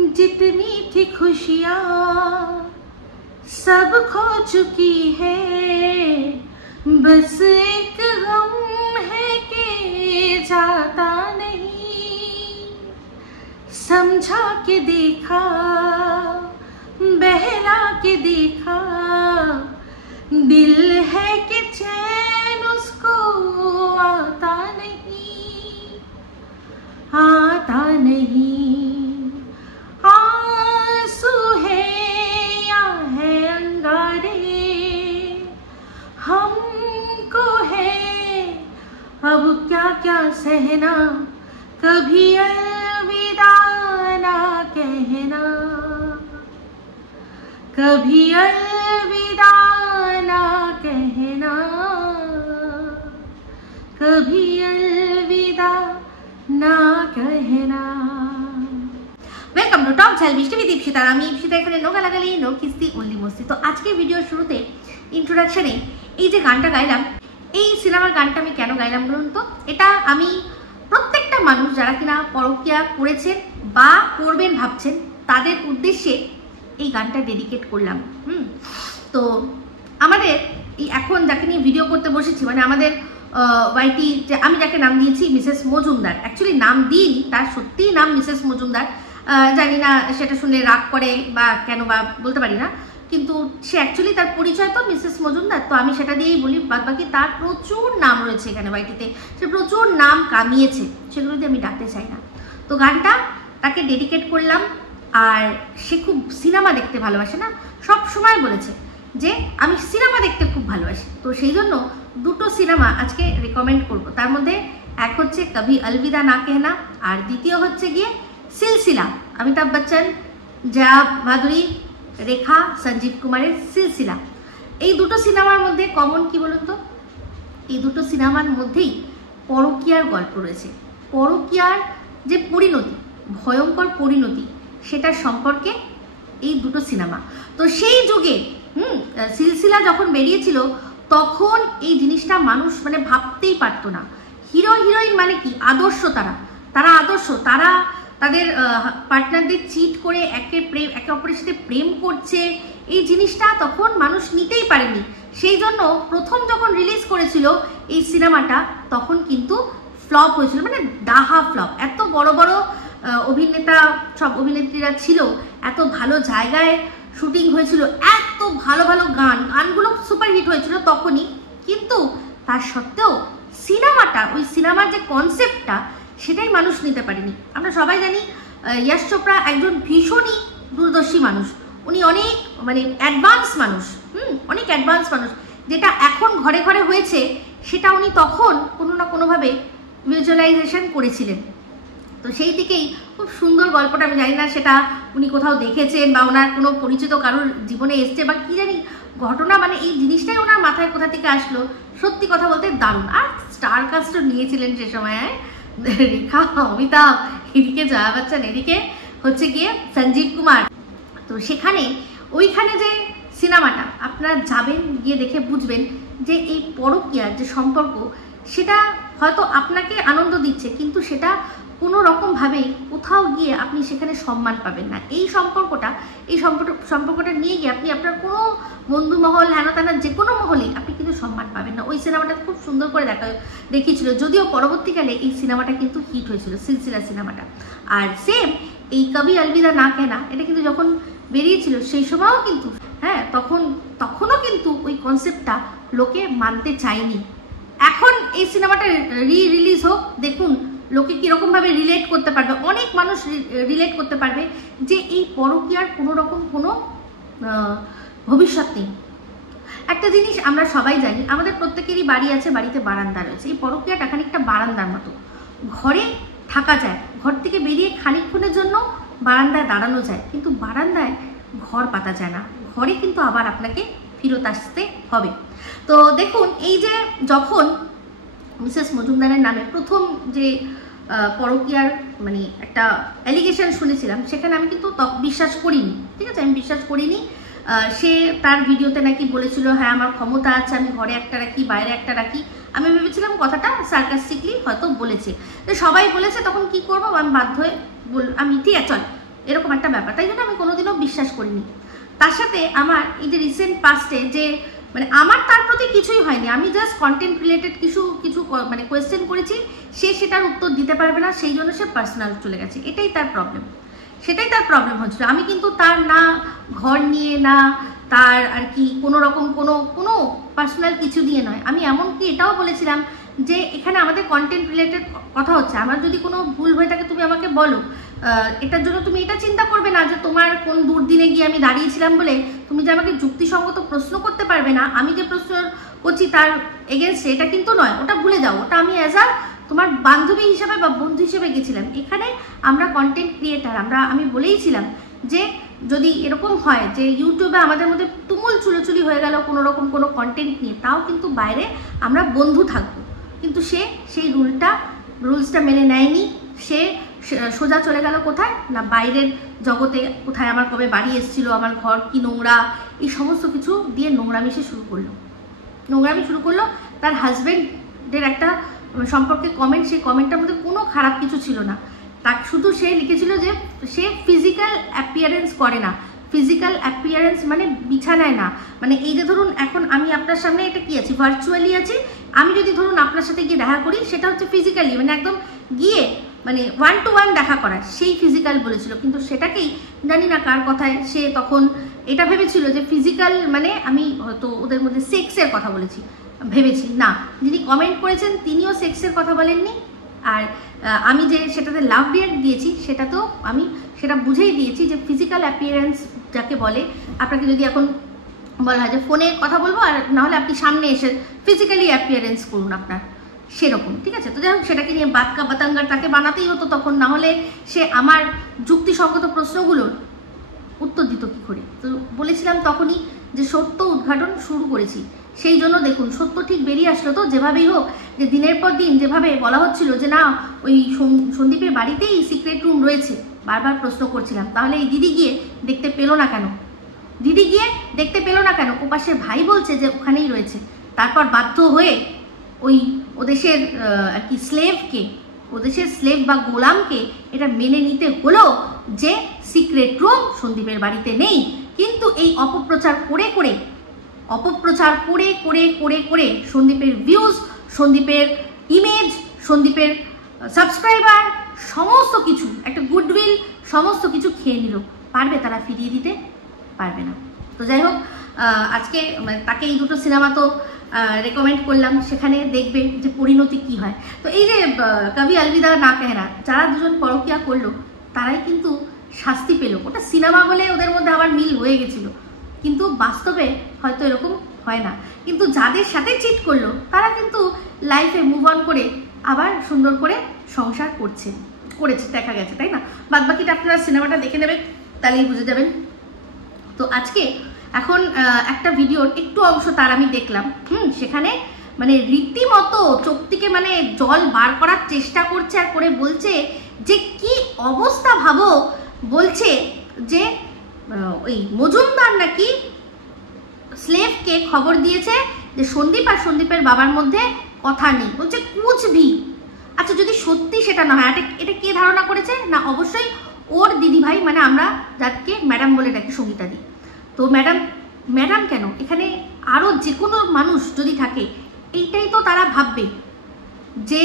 जितनी थी खुशियाँ सब खो चुकी है, बस एक गम है कि जाता नहीं। समझा के देखा, बहला के देखा, दिल है कि चैन उसको आता नहीं, आता नहीं। आंसू है या है अंगारे, हमको है अब क्या क्या सहना, कभी अलविदा ना कहना, कभी अलविदा ना कहना, कभी अलविदा ना कहना। वेलकम टू टॉप ঝাল বৃষ্টি with ইপসিতা। আমি ইপসিতা, এখানে নো গালাগালি, নো কিস্তি, অনলি মস্তি। তো আজকে ভিডিওর শুরুতে ইন্ট্রোডাকশনে এই যে গানটা গাইলাম, এই সিনেমার গানটা আমি কেন গাইলাম বলুন তো? এটা আমি প্রত্যেকটা মানুষ যারা কিনা পরকীয়া করেছেন বা করবেন ভাবছেন তাদের উদ্দেশ্যে এই গানটা ডেডিকেট করলাম। তো আমাদের এই এখন যাকে নিয়ে ভিডিও করতে বসেছি, মানে আমাদের ওয়াইটি, যে আমি যাকে নাম দিয়েছি মিসেস মজুমদার, অ্যাকচুয়ালি নাম দিইনি, তার সত্যিই নাম মিসেস মজুমদার। জানি না সেটা শুনলে রাগ করে বা কেন বা বলতে পারি না, কিন্তু সে অ্যাকচুয়ালি তার পরিচয় তো মিসেস মজুমদার, তো আমি সেটা দিয়েই বলি। বাদ বাকি তার প্রচুর নাম রয়েছে এখানে ওয়াইটিতে, সে প্রচুর নাম কামিয়েছে, সেগুলো দিয়ে আমি ডাকতে চাই না। তো গানটা তাকে ডেডিকেট করলাম। আর সে খুব সিনেমা দেখতে ভালোবাসে, না সব সময় বলেছে যে আমি সিনেমা দেখতে খুব ভালোবাসি, তো সেই জন্য দুটো সিনেমা আজকে রেকমেন্ড করব। তার মধ্যে এক হচ্ছে কভি অলবিদা না কেহনা, আর দ্বিতীয় হচ্ছে গিয়ে সিলসিলা, অমিতাভ বচ্চন, জয়া ভাদুরী, রেখা, সঞ্জীব কুমারের সিলসিলা। এই দুটো সিনেমার মধ্যে কমন কি বলুন তো? এই দুটো সিনেমার মধ্যেই পরকীয়ার গল্প রয়েছে। পরকীয়ার যে পরিণতি, ভয়ঙ্কর পরিণতি, সেটার সম্পর্কে এই দুটো সিনেমা। তো সেই যুগে সিলসিলা যখন বেরিয়েছিল তখন এই জিনিসটা মানুষ মানে ভাবতেই পারতো না। হিরো হিরোইন মানে কি আদর্শ, তারা আদর্শ, তারা তাদের পার্টনারদের চিট করে একে অপরের সাথে প্রেম করছে, এই জিনিসটা তখন মানুষ নিতেই পারেনি। সেই জন্য প্রথম যখন রিলিজ করেছিল এই সিনেমাটা তখন কিন্তু ফ্লপ হয়েছিল, মানে ডাহা ফ্লপ। এত বড় বড় অভিনেতা, সব অভিনেত্রীরা ছিল, এত ভালো জায়গায় শুটিং হয়েছিল, এত ভালো ভালো গানগুলো সুপার হিট হয়েছিল তখনই, কিন্তু তার সত্ত্বেও সিনেমাটা, ওই সিনেমার যে কনসেপ্টটা, সেটাই মানুষ নিতে পারেনি। আমরা সবাই জানি ইয়াশ চোপড়া একজন ভীষণই দূরদর্শী মানুষ, উনি অনেক মানে অ্যাডভান্স মানুষ, অনেক অ্যাডভান্স মানুষ। যেটা এখন ঘরে ঘরে হয়েছে সেটা উনি তখন কোনো না কোনোভাবে ভিজুয়ালাইজেশন করেছিলেন। তো সেই দিকেই খুব সুন্দর গল্পটা, আমি জানি না সেটা উনি কোথাও দেখেছেন বা ওনার কোনো পরিচিত কারোর জীবনে এসছে বা কি জানি ঘটনা, মানে এই জিনিসটাই ওনার মাথায় কোথা থেকে আসলো, সত্যি কথা বলতে দারুণ। আর স্টার কাস্টও নিয়েছিলেন সে সময়, রেখা, অমিতাভ, এদিকে জয়া বচ্চন, এদিকে হচ্ছে গিয়ে সঞ্জীব কুমার। তো সেখানে ওইখানে যে সিনেমাটা আপনারা যাবেন, গিয়ে দেখে বুঝবেন যে এই পরকীয়ার যে সম্পর্ক, সেটা হয়তো আপনাকে আনন্দ দিচ্ছে, কিন্তু সেটা কোনো রকমভাবেই কোথাও গিয়ে আপনি সেখানে সম্মান পাবেন না। এই সম্পর্কটা নিয়ে গিয়ে আপনি আপনার কোনো বন্ধু মহল, হেনতেনা যে কোনো মহলেই আপনি কিন্তু সম্মান পাবেন না। ওই সিনেমাটা খুব সুন্দর করে দেখিয়েছিল, যদিও পরবর্তীকালে এই সিনেমাটা কিন্তু হিট হয়েছিল, সিলসিলা সিনেমাটা। আর সেম এই কভি অলবিদা না কেহনা, এটা কিন্তু যখন বেরিয়েছিল সেই সময়ও কিন্তু তখনও কিন্তু ওই কনসেপ্টটা লোকে মানতে চায়নি। এখন এই সিনেমাটা রিলিজ হোক, দেখুন লোকে কীরকমভাবে রিলেট করতে পারবে, অনেক মানুষ রিলেট করতে পারবে যে এই পরকীয়ার কোনো রকম কোনো ভবিষ্যৎ নেই। একটা জিনিস আমরা সবাই জানি, আমাদের প্রত্যেকেরই বাড়ি আছে, বাড়িতে বারান্দা রয়েছে। এই পরকীয়াটা খানিকটা বারান্দার মতো, ঘরে থাকা যায়, ঘর থেকে বেরিয়ে খানিকক্ষণের জন্য বারান্দায় দাঁড়ানো যায়, কিন্তু বারান্দায় ঘর পাতা যায় না, ঘরে কিন্তু আবার আপনাকে ফেরত আসতে হবে। তো দেখুন, এই যে যখন মিসেস মজুমদারের নামে প্রথম যে পরকীয়ার মানে একটা অ্যালিগেশন শুনেছিলাম, সেখানে আমি কিন্তু বিশ্বাস করিনি, ঠিক আছে, আমি বিশ্বাস করিনি। সে তার ভিডিওতে নাকি বলেছিল হ্যাঁ আমার ক্ষমতা আছে, আমি ঘরে একটা রাখি বাইরে একটা রাখি। আমি ভেবেছিলাম কথাটা সার্কাস্টিকলি হয়তো বলেছে, তো সবাই বলেছে, তখন কি করবো, আমি বাধ্য হয়ে আমি ঠিক আছে চল এরকম একটা ব্যাপার, তাই জন্য আমি কোনোদিনও বিশ্বাস করিনি। তার সাথে আমার এই যে রিসেন্ট পাস্টে যে মানে আমার তার প্রতি কিছুই হয়নি, আমি জাস্ট কন্টেন্ট রিলেটেড কিছু মানে কোয়েশ্চেন করেছি, সে সেটার উত্তর দিতে পারবে না, সেই জন্য সে পার্সোনাল চলে গেছে, এটাই তার প্রবলেম, সেটাই তার প্রবলেম হচ্ছিল। আমি কিন্তু তার না ঘর নিয়ে না তার আর কি কোনো রকম কোনো পার্সোনাল কিছু নিয়ে নয়, আমি এমনকি এটাও বলেছিলাম যে এখানে আমাদের কন্টেন্ট রিলেটেড কথা হচ্ছে, আমার যদি কোনো ভুল হয়ে থাকে তুমি আমাকে বলো, এটার জন্য তুমি এটা চিন্তা করবে না যে তোমার কোন দুর্দিনে গিয়ে আমি দাঁড়িয়েছিলাম বলে তুমি যে আমাকে যুক্তিসঙ্গত প্রশ্ন করতে পারবে না, আমি যে প্রশ্ন করছি তার এগেনস্টে, এটা কিন্তু নয়, ওটা ভুলে যাও, ওটা আমি অ্যাজ আ তোমার বান্ধবী হিসাবে বা বন্ধু হিসেবে গেছিলাম। এখানে আমরা কন্টেন্ট ক্রিয়েটার, আমি বলেইছিলাম যে যদি এরকম হয় যে ইউটিউবে আমাদের মধ্যে তুমুল চুলোচুলি হয়ে গেল কোনো রকম কোনো কন্টেন্ট নিয়ে, তাও কিন্তু বাইরে আমরা বন্ধু থাকবো, কিন্তু সে সেই রুলসটা মেনে নেয়নি, সে সোজা চলে গেল কোথায় না বাইরের জগতে, কোথায় আমার কবে বাড়ি এসেছিল, আমার ঘর কি নোংরা, এই সমস্ত কিছু দিয়ে নোংরামি শুরু করলো। তার হাজব্যান্ডের একটা সম্পর্কে কমেন্ট, সেই কমেন্টটার মধ্যে কোনো খারাপ কিছু ছিল না, তার শুধু সে লিখেছিল যে সে ফিজিক্যাল অ্যাপিয়ারেন্স করে না, ফিজিক্যাল অ্যাপিয়ারেন্স মানে বিছানায় না, মানে এই যে ধরুন এখন আমি আপনার সামনে এটা কি আছি, ভার্চুয়ালি আছি, আমি যদি ধরুন আপনার সাথে গিয়ে দেখা করি সেটা হচ্ছে ফিজিক্যালি, মানে একদম গিয়ে মানে 1-to-1 দেখা করা, সেই ফিজিক্যাল বলেছিল। কিন্তু সেটাকেই জানি না কার কথায় সে তখন এটা ভেবেছিল যে ফিজিক্যাল মানে আমি হয়তো ওদের মধ্যে সেক্সের কথা বলেছি ভেবেছি, না, যিনি কমেন্ট করেছেন তিনিও সেক্সের কথা বলেননি, আর আমি যে সেটাতে লাভ রিয়াক্ট দিয়েছি সেটা তো আমি সেটা বুঝেই দিয়েছি যে ফিজিক্যাল অ্যাপিয়ারেন্স যাকে বলে, আপনাকে যদি এখন বলা হয় যে ফোনে কথা বলবো আর নাহলে আপনি সামনে এসে ফিজিক্যালি অ্যাপিয়ারেন্স করুন আপনার, সেরকম, ঠিক আছে। তো যাই হোক, সেটাকে নিয়ে বাক্কা বাতাঙ্গার তাকে বানাতেই হতো তখন, না হলে সে আমার যুক্তিসঙ্গত প্রশ্নগুলোর উত্তর দিত কী করে। তো বলেছিলাম তখনই যে সত্য উদ্ঘাটন শুরু করেছি, সেই জন্য দেখুন সত্য ঠিক বেরিয়ে আসলো। তো যেভাবেই হোক, যে দিনের পর দিন যেভাবে বলা হচ্ছিল যে না ওই সন্দীপের বাড়িতেই সিক্রেট রুম রয়েছে, বারবার প্রশ্ন করছিলাম, তাহলে এই দিদি গিয়ে দেখতে পেলো না কেন? ওপাশের ভাই বলছে যে ওখানেই রয়েছে, তারপর বাধ্য হয়ে ওই ওদেশের আর কি ওদেশের স্লেভ বা গোলামকে এটা মেনে নিতে হলো যে সিক্রেট রুম সন্দীপের বাড়িতে নেই। কিন্তু এই অপপ্রচার করে সন্দীপের ভিউজ, সন্দীপের ইমেজ, সন্দীপের সাবস্ক্রাইবার, সমস্ত কিছু একটা গুডউইল সমস্ত কিছু খেয়ে নিল, পারবে তারা ফিরিয়ে দিতে? পারবে না। তো যাই হোক, আজকে তাকে এই দুটো সিনেমা তো রেকমেন্ড করলাম, সেখানে দেখবে যে পরিণতি কি হয়। তো এই যে কবি আলবিদা না কেহনা, যারা দুজন পরকিয়া করলো তারাই কিন্তু শাস্তি পেল, ওটা সিনেমা বলে ওদের মধ্যে আবার মিল হয়ে গেছিল, কিন্তু বাস্তবে হয়তো এরকম হয় না। কিন্তু যাদের সাথে চিট করলো তারা কিন্তু লাইফে মুভ অন করে আবার সুন্দর করে সংসার করেছে দেখা গেছে, তাই না? বাদ বাকিটা আপনারা সিনেমাটা দেখে নেবেন, তাহলেই বুঝে যাবেন। তো আজকে এখন একটা ভিডিওর একটু অংশ তার আমি দেখলাম, সেখানে মানে রীতিমতো চোখ থেকে মানে জল বার করার চেষ্টা করছে, আর করে বলছে যে কি অবস্থা ভাবো, বলছে যে ওই মজুমদার নাকি স্লেভকে খবর দিয়েছে যে সন্দীপ আর সন্দীপের বাবার মধ্যে কথা নেই, বলছে কুচভি। আচ্ছা, যদি সত্যি সেটা না হয়, এটা কে ধারণা করেছে? না, অবশ্যই ওর দিদিভাই, মানে আমরা যাকে ম্যাডাম বলে ডাকি, সঙ্গীতাদি। তো ম্যাডাম কেন, এখানে আরও যে কোনো মানুষ যদি থাকে, এইটাই তো তারা ভাববে যে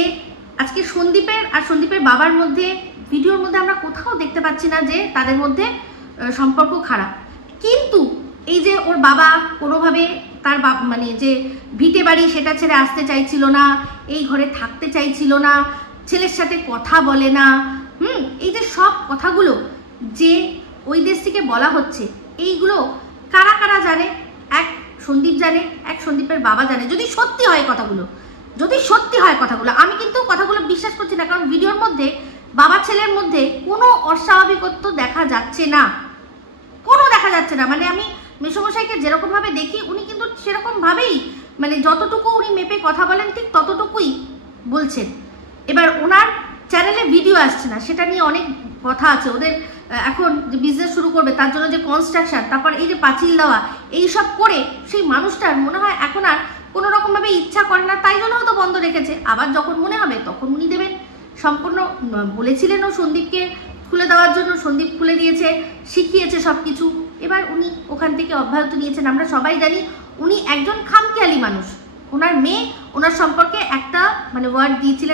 আজকে সন্দীপের আর সন্দীপের বাবার মধ্যে ভিডিওর মধ্যে আমরা কোথাও দেখতে পাচ্ছি না যে তাদের মধ্যে সম্পর্ক খারাপ। কিন্তু এই যে ওর বাবা কোনোভাবে তার মানে যে ভিটে বাড়ি সেটা ছেড়ে আসতে চাইছিল না, এই ঘরে থাকতে চাইছিল না, ছেলের সাথে কথা বলে না, এই যে সব কথাগুলো যে ওই দেশ থেকে বলা হচ্ছে, এইগুলো কারা কারা জানে? এক সন্দীপ জানে, এক সন্দীপের বাবা জানে। যদি সত্যি হয় কথাগুলো, আমি কিন্তু কথাগুলো বিশ্বাস করছি না, কারণ ভিডিওর মধ্যে বাবা ছেলের মধ্যে কোনো অস্বাভাবিকত্ব দেখা যাচ্ছে না, মানে আমি মেসোমশাইকে যেরকমভাবে দেখি উনি কিন্তু সেরকমভাবেই মানে যতটুকু উনি মেপে কথা বলেন ঠিক ততটুকুই বলছেন। এবার ওনার চ্যানেলে ভিডিও আসছে না, সেটা নিয়ে অনেক কথা আছে। ওদের এখন যে বিজনেস শুরু করবে তার জন্য যে কনস্ট্রাকশন, তারপর এই যে পাঁচিল দেওয়া, এইসব করে সেই মানুষটার মনে হয় এখন আর কোনো রকমভাবে ইচ্ছা করে না, তাই জন্য তো বন্ধ রেখেছে। আবার যখন মনে হবে তখন উনি দেবেন। সম্পূর্ণ বলেছিলেন ও সন্দীপকে খুলে দেওয়ার জন্য সন্দীপ খুলে দিয়েছে, শিখিয়েছে সব কিছু। এবার উনি ওখান থেকে অব্যাহত নিয়েছেন। আমরা সবাই জানি উনি একজন খামখেয়ালি মানুষ। ওনার মেয়ে ওনার সম্পর্কে একটা মানে ওয়ার্ড দিয়েছিল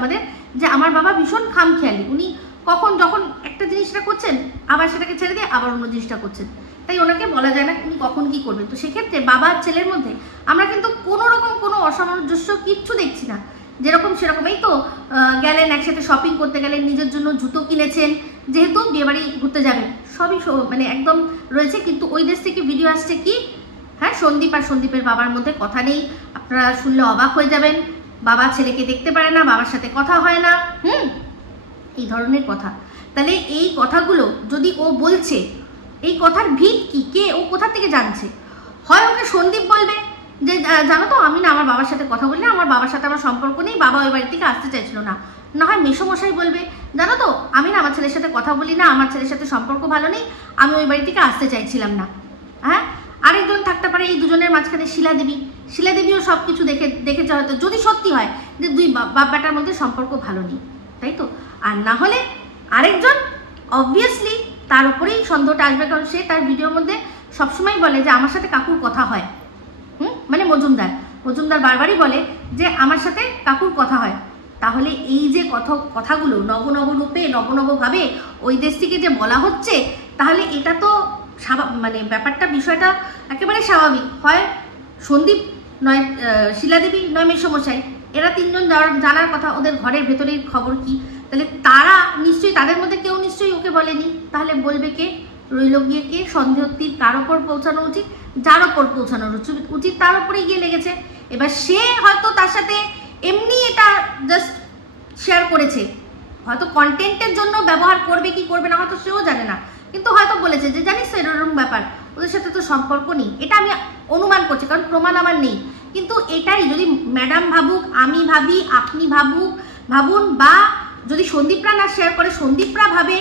আমাদের যে আমার বাবা ভীষণ খামখেয়ালি। উনি কখন যখন একটা জিনিসটা করছেন আবার সেটাকে ছেড়ে দিয়ে আবার অন্য জিনিসটা করছেন, তাই ওনাকে বলা যায় না উনি কখন কি করবেন। তো সেক্ষেত্রে বাবা আর ছেলের মধ্যে আমরা কিন্তু কোনো রকম কোনো অসামঞ্জস্য কিচ্ছু দেখছি না। যেরকম সেরকম, এই তো গেলেন একসাথে শপিং করতে গেলেন, নিজের জন্য জুতো কিনেছেন, যেহেতু বিয়েবাড়ি ঘুরতে যাবেন, সবই মানে একদম রয়েছে। কিন্তু ওই দেশ থেকে ভিডিও আসছে কি, হ্যাঁ সন্দীপ আর সন্দীপের বাবার মধ্যে কথা নেই। আপনারা শুনলে অবাক হয়ে যাবেন, বাবা ছেলেকে দেখতে পারে না, বাবার সাথে কথা হয় না, এই ধরনের কথা। তাহলে এই কথাগুলো যদি ও বলছে, এই কথার ভিত কি, কে ও কোথা থেকে জানছে? হয় ওকে সন্দীপ বলবে যে জানো তো আমি না আমার বাবার সাথে কথা বলি না, আমার বাবার সাথে আমার সম্পর্ক নেই, বাবা ওই বাড়ি থেকে আসতে চাইছিল না। না হয় মেসোমশাই বলবে জানো তো আমি না আমার ছেলের সাথে কথা বলি না, আমার ছেলের সাথে সম্পর্ক ভালো নেই, আমি ওই বাড়ি থেকে আসতে চাইছিলাম না। হ্যাঁ, আরেকজন থাকতে পারে এই দুজনের মাঝখানে শিলা দেবীও সব কিছু দেখেছে হয়তো, যদি সত্যি হয় যে দুই বাপ বেটার মধ্যে সম্পর্ক ভালো নেই, তাই তো। আর না হলে আরেকজন অবভিয়াসলি তার উপরেই সন্দেহটা আসবে, কারণ সে তার ভিডিওর মধ্যে সবসময় বলে যে আমার সাথে কাকুর কথা হয়। মানে মজুমদার বারবারই বলে যে আমার সাথে কাকুর কথা হয়। তাহলে এই যে কথাগুলো নব রূপে নবভাবে ওই দেশ থেকে যে বলা হচ্ছে, তাহলে এটা তো মানে ব্যাপারটা বিষয়টা একেবারে স্বাভাবিক। হয় সন্দীপ নয় শিলাদেবী নয় মেসোমশাই, এরা তিনজন জানার কথা, ওদের ঘরের ভেতরের খবর কি। তাহলে তারা নিশ্চয়ই, তাদের মধ্যে কেউ নিশ্চয়ই ওকে বলেনি। তাহলে বলবে কে? রইল গিয়ে কে? সন্দেহ তীর কার ওপর পৌঁছানো উচিত? যার ওপর পৌঁছানো উচিত তার ওপরেই গিয়ে লেগেছে। এবার সে হয়তো তার সাথে এমনি এটা জাস্ট শেয়ার করেছে, হয়তো কন্টেন্টের জন্য ব্যবহার করবে কি করবে না হয়তো সেও জানে না, কিন্তু হয়তো বলেছে যে জানিস তো এরকম ব্যাপার, ওদের সাথে তো সম্পর্ক নেই। এটা আমি অনুমান করছি, কারণ প্রমাণ আমার নেই। কিন্তু এটাই যদি ম্যাডাম ভাবুক, আমি ভাবি, আপনি ভাবুন, বা যদি সন্দীপরা না শেয়ার করে, সন্দীপরা ভাবে,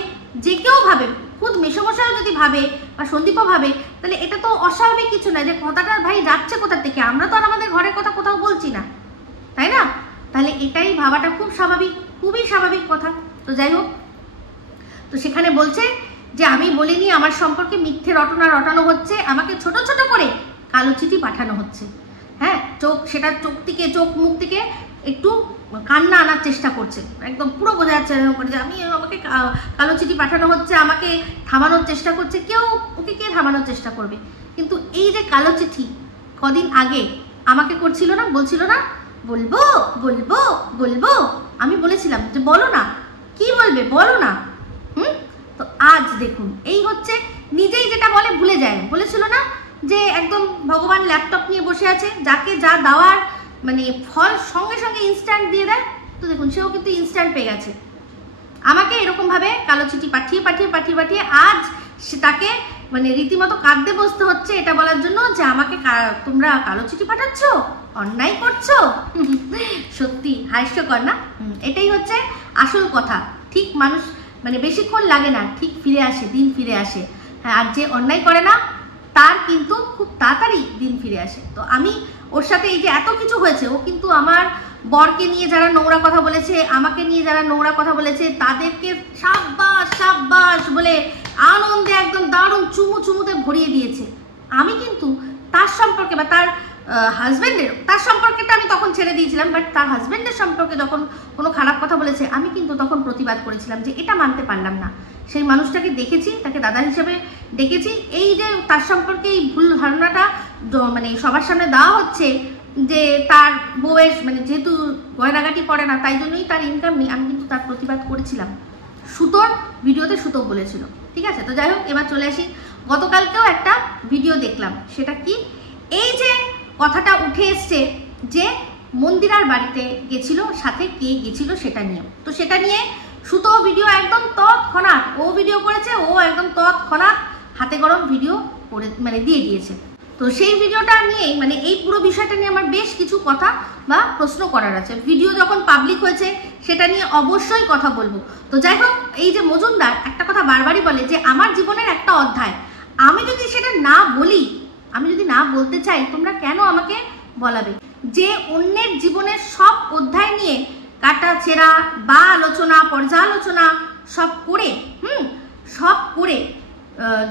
যে কেউ ভাবে, খুদ মেসোমশাইও যদি ভাবে বা সন্দীপও ভাবে, তাহলে এটা তো অস্বাভাবিক কিছু না যে কথাটা ভাই যাচ্ছে কোথা থেকে। আমরা তো আর আমাদের ঘরের কথা কোথাও বলছি না, তাই না? তাহলে এটাই ভাবাটা খুব স্বাভাবিক, খুবই স্বাভাবিক কথা। তো যাই হোক, তো সেখানে বলছে যে আমি বলিনি, আমার সম্পর্কে মিথ্যে রটানো হচ্ছে, আমাকে ছোট ছোট করে কালো চিঠি পাঠানো হচ্ছে। হ্যাঁ, সেটা চোখ মুখ থেকে একটু কান্না আনার চেষ্টা করছে, একদম পুরো বোঝা যাচ্ছে যে আমাকে কালো চিঠি পাঠানো হচ্ছে, আমাকে থামানোর চেষ্টা করছে। ওকে কে থামানোর চেষ্টা করবে? কিন্তু এই যে কালো চিঠি কদিন আগে আমাকে করছিল না, বলছিল না বলবো, আমি বলেছিলাম যে বলো না, কি বলবে বলো না। তো আজ দেখুন, এই হচ্ছে নিজেই যেটা বলে ভুলে যায়। বলেছিল না যে একদম ভগবান ল্যাপটপ নিয়ে বসে আছে, যাকে যা দেওয়ার মানে ফল সঙ্গে সঙ্গে ইনস্ট্যান্ট দিয়ে দেয়। তো দেখুন, সেও কিন্তু ইনস্ট্যান্ট পেয়ে গেছে। আমাকে এরকমভাবে কালো চিঠি পাঠিয়ে আজ তাকে মানে রীতিমতো কাঁদতে বসতে হচ্ছে এটা বলার জন্য যে আমাকে তোমরা কালো চিঠি পাঠাচ্ছ, অন্যায় করছো। সত্যি হাস্যকর না? এটাই হচ্ছে আসল কথা। ঠিক মানুষ মানে বেশিক্ষণ লাগে না, ঠিক ফিরে আসে, দিন ফিরে আসে। হ্যাঁ, আর যে অন্যায় করে না তার কিন্তু খুব তাড়াতাড়ি দিন ফিরে আসে। তো আমি ওর সাথে এই যে এত কিছু হয়েছে, ও কিন্তু আমার বরকে নিয়ে যারা নোংরা কথা বলেছে, আমাকে নিয়ে যারা নোংরা কথা বলেছে, তাদেরকে সাব্বাস বলে আনন্দে একদম দারুণ চুমুতে ভরিয়ে দিয়েছে। আমি কিন্তু তার সম্পর্কে বা তার হাজব্যান্ডের, তার সম্পর্কেটা আমি তখন ছেড়ে দিয়েছিলাম, বাট তার হাজব্যান্ডের সম্পর্কে যখন কোনো খারাপ কথা বলেছে আমি কিন্তু তখন প্রতিবাদ করেছিলাম যে এটা মানতে পারলাম না। সেই মানুষটাকে দেখেছি, তাকে দাদা হিসেবে দেখেছি, এই যে তার সম্পর্কে এই ভুল ধারণাটা মানে সবার সামনে দেওয়া হচ্ছে যে তার বউয়ের মানে যেহেতু গয়নাগাটি পড়ে না তাই জন্যই তার ইনকাম নেই, আমি কিন্তু তার প্রতিবাদ করেছিলাম। সুতোর ভিডিওতে সুতো বলেছিল, ঠিক আছে। তো যাই হোক, এবার চলে আসি, গতকালকেও একটা ভিডিও দেখলাম। সেটা কি, এই যে কথাটা উঠে এসছে যে মন্দিরার বাড়িতে গেছিল, সাথে কে গেছিল সেটা নিয়ে। তো সেটা নিয়ে সুতো ভিডিও একদম তৎক্ষণাৎ ও ভিডিও করেছে, ও একদম তৎক্ষণাৎ হাতে গরম ভিডিও করে মানে দিয়ে দিয়েছে। তো সেই ভিডিওটা নিয়ে মানে এই পুরো বিষয়টা নিয়ে আমার বেশ কিছু কথা বা প্রশ্ন করার আছে। ভিডিও যখন পাবলিক হয়েছে সেটা নিয়ে অবশ্যই কথা বলবো। তো যাই হোক, এই যে মজুমদার একটা কথা বারবারই বলে যে আমার জীবনের একটা অধ্যায়, আমি যদি সেটা না বলি, আমি যদি না বলতে চাই, তোমরা কেন আমাকে বলাবে? যে অন্যের জীবনের সব অধ্যায় নিয়ে কাটা ছেঁড়া বা আলোচনা, পর্যালোচনা, সব করে সব করে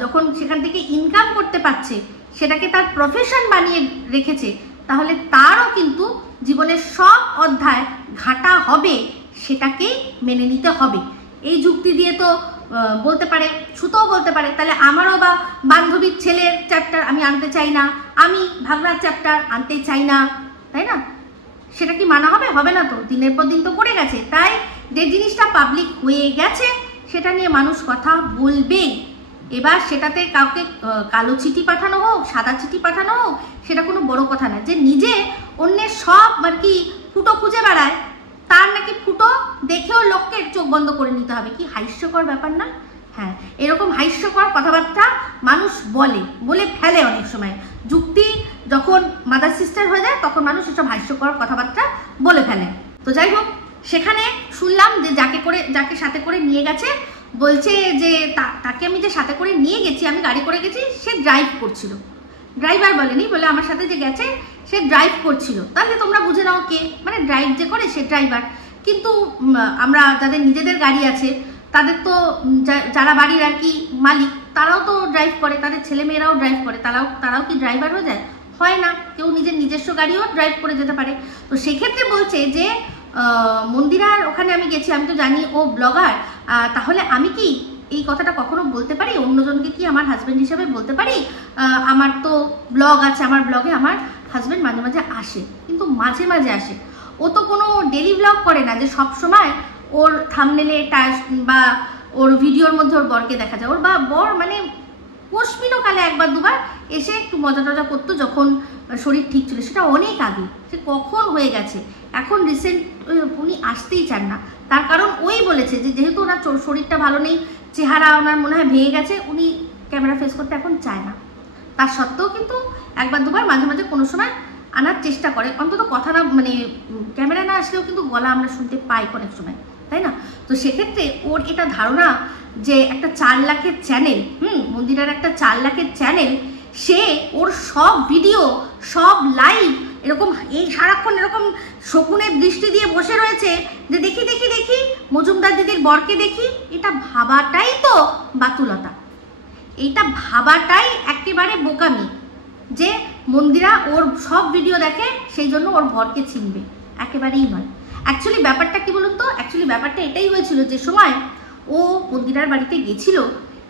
যখন সেখান থেকে ইনকাম করতে পারছে, সেটাকে তার প্রফেশন বানিয়ে রেখেছে, তাহলে তারও কিন্তু জীবনের সব অধ্যায় ঘাটা হবে, সেটাকেই মেনে নিতে হবে। এই যুক্তি দিয়ে তো বলতে পারে, সুতোও বলতে পারে, তাহলে আমারও বা বান্ধবীর ছেলের চ্যাপ্টার আমি আনতে চাই না, আমি ভাগনার চ্যাপ্টার আনতে চাই না, তাই না? সেটা কি মানা হবে? হবে না তো, দিনের পর দিন তো করে গেছে। তাই যে জিনিসটা পাবলিক হয়ে গেছে সেটা নিয়ে মানুষ কথা বলবে। এবার সেটাতে কাউকে কালো চিঠি পাঠানো হোক, সাদা চিঠি পাঠানো হোক, সেটা কোনো বড় কথা না। যে নিজে অন্যের সব আর কি ফুটো খুঁজে বেড়ায়, তার নাকি ফুটো দেখেও লোককে চোখ বন্ধ করে নিতে হবে, কি হাস্যকর ব্যাপার না? হ্যাঁ, এরকম হাস্যকর কথাবার্তা মানুষ বলে ফেলে অনেক সময়। যুক্তি যখন মাদার সিস্টার হয়ে যায় তখন মানুষ এসব হাস্যকর কথাবার্তা বলে ফেলে। তো যাই হোক, সেখানে শুনলাম যে যাকে সাথে করে নিয়ে গেছে, বলছে যে তাকে আমি যে সাথে করে নিয়ে গেছি, আমি গাড়ি করে গেছি, সে ড্রাইভ করছিল। ড্রাইভার বলেনি, বলে আমার সাথে যে গেছে সে ড্রাইভ করছিল। তাহলে তোমরা বুঝে নাও কে, মানে ড্রাইভ যে করে সে ড্রাইভার। কিন্তু আমরা যাদের নিজেদের গাড়ি আছে, তাদের তো যারা বাড়ির আর কি মালিক, তারাও তো ড্রাইভ করে, তাদের ছেলেমেয়েরাও ড্রাইভ করে, তারাও কি ড্রাইভার হয়ে যায়? হয় না। কেউ নিজের নিজস্ব গাড়িও ড্রাইভ করে যেতে পারে। তো সেক্ষেত্রে বলছে যে মন্দিরার ওখানে আমি গেছি, আমি তো জানি ও ব্লগার, তাহলে আমি কি এই কথাটা কখনো বলতে পারি? অন্যজনকে কি আমার হাজব্যান্ড হিসেবে বলতে পারি? আমার তো ব্লগ আছে, আমার ব্লগে আমার হাজব্যান্ড মাঝে মাঝে আসে, কিন্তু মাঝে মাঝে আসে। ও তো কোনো ডেলি ব্লগ করে না যে সব সময় ওর থাম্বনেলে বা ওর ভিডিওর মধ্যে ওর বরকে দেখা যায়। ওর বর মানে কশ্মিনও কালে একবার দুবার এসে একটু মজা টজা করতো যখন শরীর ঠিক ছিল, সেটা অনেক আগে, সে কখন হয়ে গেছে। এখন রিসেন্ট উনি আসতেই চান না। তার কারণ ওই বলেছে যে যেহেতু ওনার শরীরটা ভালো নেই, চেহারা ওনার মনে হয় ভেঙে গেছে, উনি ক্যামেরা ফেস করতে এখন চায় না। তার সত্ত্বেও কিন্তু একবার দুবার মাঝে মাঝে কোনো সময় আনার চেষ্টা করে, অন্তত কথা না, মানে ক্যামেরা না আসলেও কিন্তু গলা আমরা শুনতে পাই অনেক সময়, তাই না? তো সেক্ষেত্রে ওর এটা ধারণা যে একটা 4 লাখের চ্যানেল, মন্দিরের একটা 4 লাখের চ্যানেল, সে ওর সব ভিডিও, সব লাইভ এরকম এই সারাক্ষণ এরকম শকুনের দৃষ্টি দিয়ে বসে রয়েছে যে দেখি দেখি দেখি মজুমদার দিদির বরকে দেখি। এটা ভাবাটাই তো বাতুলতা, এইটা ভাবাটাই একেবারে বোকামি যে মন্দিরা ওর সব ভিডিও দেখে সেই জন্য ওর বরকে চিনবে, একেবারেই নয়। অ্যাকচুয়ালি ব্যাপারটা কি বলুন তো, অ্যাকচুয়ালি ব্যাপারটা এটাই হয়েছিল, যে সময় ও মন্দিরার বাড়িতে গেছিল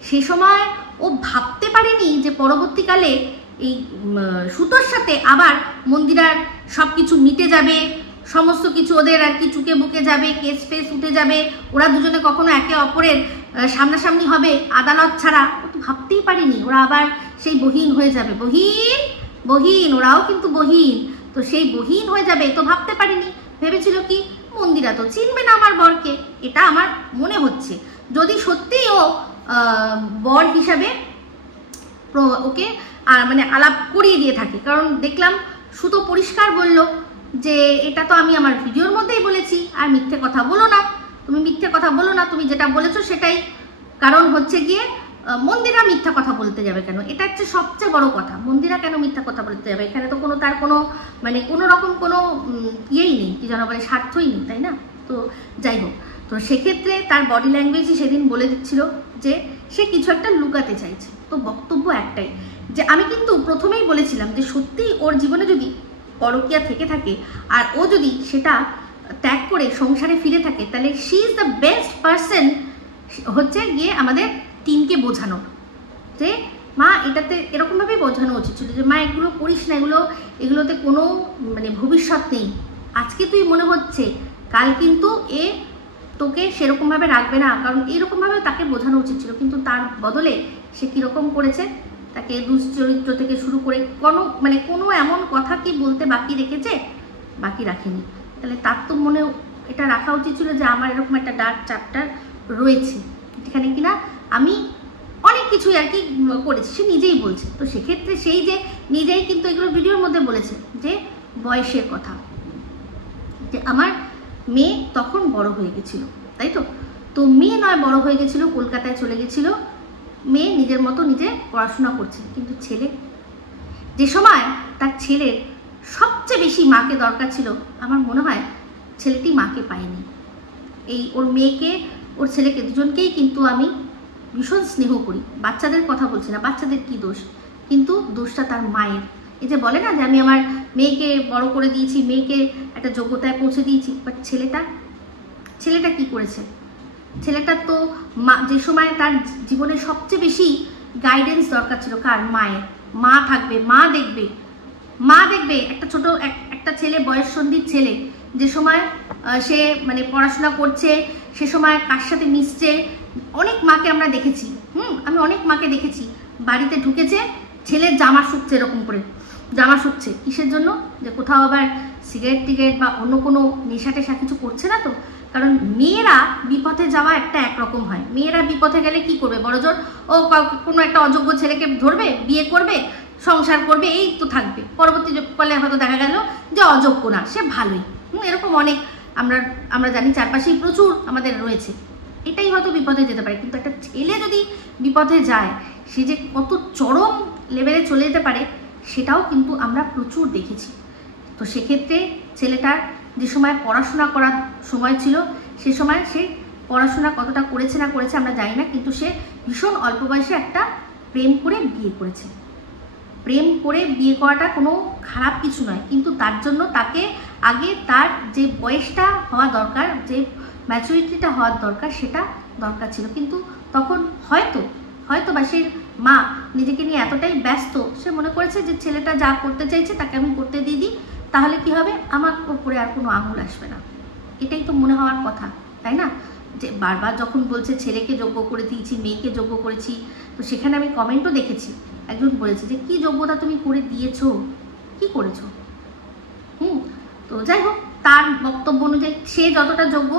সে সময় ও ভাবতে পারেনি যে পরবর্তীকালে এই সুতোর সাথে আবার মন্দিরার সব কিছু মিটে যাবে, সমস্ত কিছু ওদের আর কি চুকে বুকে যাবে, কেস ফেস উঠে যাবে, ওরা দুজনে কখনো একে অপরের সামনাসামনি হবে আদালত ছাড়া। ও তো ভাবতেই পারেনি ওরা আবার সেই বহিন হয়ে যাবে। বহিন ওরাও কিন্তু বহিন, তো সেই বহিন হয়ে যাবে তো ভাবতে পারিনি। ভেবেছিল কি মন্দিরা তো চিনবে না আমার বরকে, এটা আমার মনে হচ্ছে। যদি সত্যি ও বর হিসাবে ওকে মানে আলাপ করিয়ে দিয়ে থাকে, কারণ দেখলাম সুতো পরিষ্কার বলল যে এটা তো আমি আমার ভিডিওর মধ্যেই বলেছি, আর মিথ্যে কথা বলো না, তুমি মিথ্যে কথা বলো না, তুমি যেটা বলেছো সেটাই। কারণ হচ্ছে গিয়ে মন্দিরা মিথ্যা কথা বলতে যাবে কেন? এটা হচ্ছে সবচেয়ে বড় কথা। মন্দিরা কেন মিথ্যা কথা বলতে যাবে? এখানে তো তার কোনো মানে কোনো রকম কোনো ইয়েই নেই, কি যেন বলে, স্বার্থই নেই, তাই না? তো যাই হোক, তো সেক্ষেত্রে তার বডি ল্যাঙ্গুয়েজই সেদিন বলে দিচ্ছিল যে সে কিছু একটা লুকাতে চাইছে। তো বক্তব্য একটাই, যে আমি কিন্তু প্রথমেই বলেছিলাম যে সত্যি ওর জীবনে যদি পরকীয়া থেকে থাকে আর ও যদি সেটা ত্যাগ করে সংসারে ফিরে থাকে, তাহলে she is the best person হচ্ছে গিয়ে আমাদের টিমকে বোঝানো, যে মা এটাতে এরকমভাবেই বোঝানো উচিত ছিল যে মা এগুলো করিস না, এগুলোতে কোনো মানে ভবিষ্যৎ নেই। আজকে তুই মনে হচ্ছে, কাল কিন্তু এ তোকে সেরকমভাবে রাখবে না, কারণ এইরকমভাবে তাকে বোঝানো উচিত ছিল। কিন্তু তার বদলে সে কীরকম করেছে, তাকে দুশ্চরিত্র থেকে শুরু করে কোনো এমন কথা কি বলতে বাকি রেখেছে? বাকি রাখেনি। তাহলে তার তো মনে এটা রাখা উচিত ছিল যে আমার এরকম একটা ডার্ক চ্যাপ্টার রয়েছে, যেখানে কিনা আমি অনেক কিছুই আর কি করেছি, সে নিজেই বলছে। তো সেক্ষেত্রে সেই যে নিজেই কিন্তু এগুলো ভিডিওর মধ্যে বলেছে যে বয়সের কথা, যে আমার মেয়ে তখন বড় হয়ে গেছিল, তাই তো মেয়ে নয় বড় হয়ে গেছিল, কলকাতায় চলে গেছিল, মেয়ে নিজের মতো নিজে পড়াশোনা করছে। কিন্তু ছেলে, যে সময় তার ছেলের সবচেয়ে বেশি মাকে দরকার ছিল, আমার মনে হয় ছেলেটি মাকে পায়নি। এই ওর মেয়েকে ওর ছেলেকে, দুজনকেই কিন্তু আমি ভীষণ স্নেহ করি। বাচ্চাদের কথা বলছি না, বাচ্চাদের কি দোষ, কিন্তু দোষটা তার মায়ের। এই যে বলে না যে আমি আমার মেয়েকে বড় করে দিয়েছি, মেয়েকে একটা যোগ্যতায় পৌঁছে দিয়েছি, বাট ছেলেটা কি করেছে? ছেলেটার তো যে সময় তার জীবনে সবচেয়ে বেশি গাইডেন্স দরকার ছিল কার? মায়ের। মা থাকবে, মা দেখবে একটা ছেলে, বয়ঃসন্ধির ছেলে, যে সময় সে মানে পড়াশোনা করছে, সে সময় কার সাথে মিশছে। অনেক মাকে আমরা দেখেছি, আমি অনেক মাকে দেখেছি, বাড়িতে ঢুকেছে, ছেলের জামা শুকছে, এরকম করে জামা শুকছে। কিসের জন্য? যে কোথাও আবার সিগারেট টিগারেট বা অন্য কোনো নেশা টেশা কিছু করছে না তো। কারণ মেয়েরা বিপথে যাওয়া একটা একরকম হয়। মেয়েরা বিপথে গেলে কি করবে? বড়জোর ও কোনো একটা অযোগ্য ছেলেকে ধরবে, বিয়ে করবে, সংসার করবে, এই তো থাকবে। পরবর্তীকালে হয়তো দেখা গেল যে অযোগ্য না, সে ভালোই। এরকম অনেক আমরা জানি, চারপাশেই প্রচুর আমাদের রয়েছে। এটাই হয়তো বিপদে যেতে পারে। কিন্তু একটা ছেলে যদি বিপদে যায়, সে যে কত চরম লেভেলে চলে যেতে পারে, সেটাও কিন্তু আমরা প্রচুর দেখেছি। তো সেক্ষেত্রে ছেলেটার যে সময় পড়াশোনা করার সময় ছিল, সে সময় সে পড়াশোনা কতটা করেছে না করেছে আমরা জানি না, কিন্তু সে ভীষণ অল্প বয়সে একটা প্রেম করে বিয়ে করেছে। প্রেম করে বিয়ে করাটা কোনো খারাপ কিছু নয়, কিন্তু তার জন্য তাকে আগে তার যে বয়সটা হওয়া দরকার, যে ম্যাচুরিটিটা হওয়ার দরকার, সেটা দরকার ছিল। কিন্তু তখন হয়তো বা সে মা নিজেকে নিয়ে এতটাই ব্যস্ত, সে মনে করেছে যে ছেলেটা যা করতে চাইছে তাকে আমি করতে দিয়ে দিই, তাহলে কি হবে, আমার উপরে আর কোনো আঙুল আসবে না। এটাই তো মনে হওয়ার কথা, তাই না? যে বারবার যখন বলছে ছেলেকে যোগ্য করে দিয়েছি, মেয়েকে যোগ্য করেছি, তো সেখানে আমি কমেন্টও দেখেছি, একজন বলেছে যে কি যোগ্যতা তুমি করে দিয়েছো, কি করেছো? তো যাই হোক, তার বক্তব্য অনুযায়ী সে যতটা যোগ্য,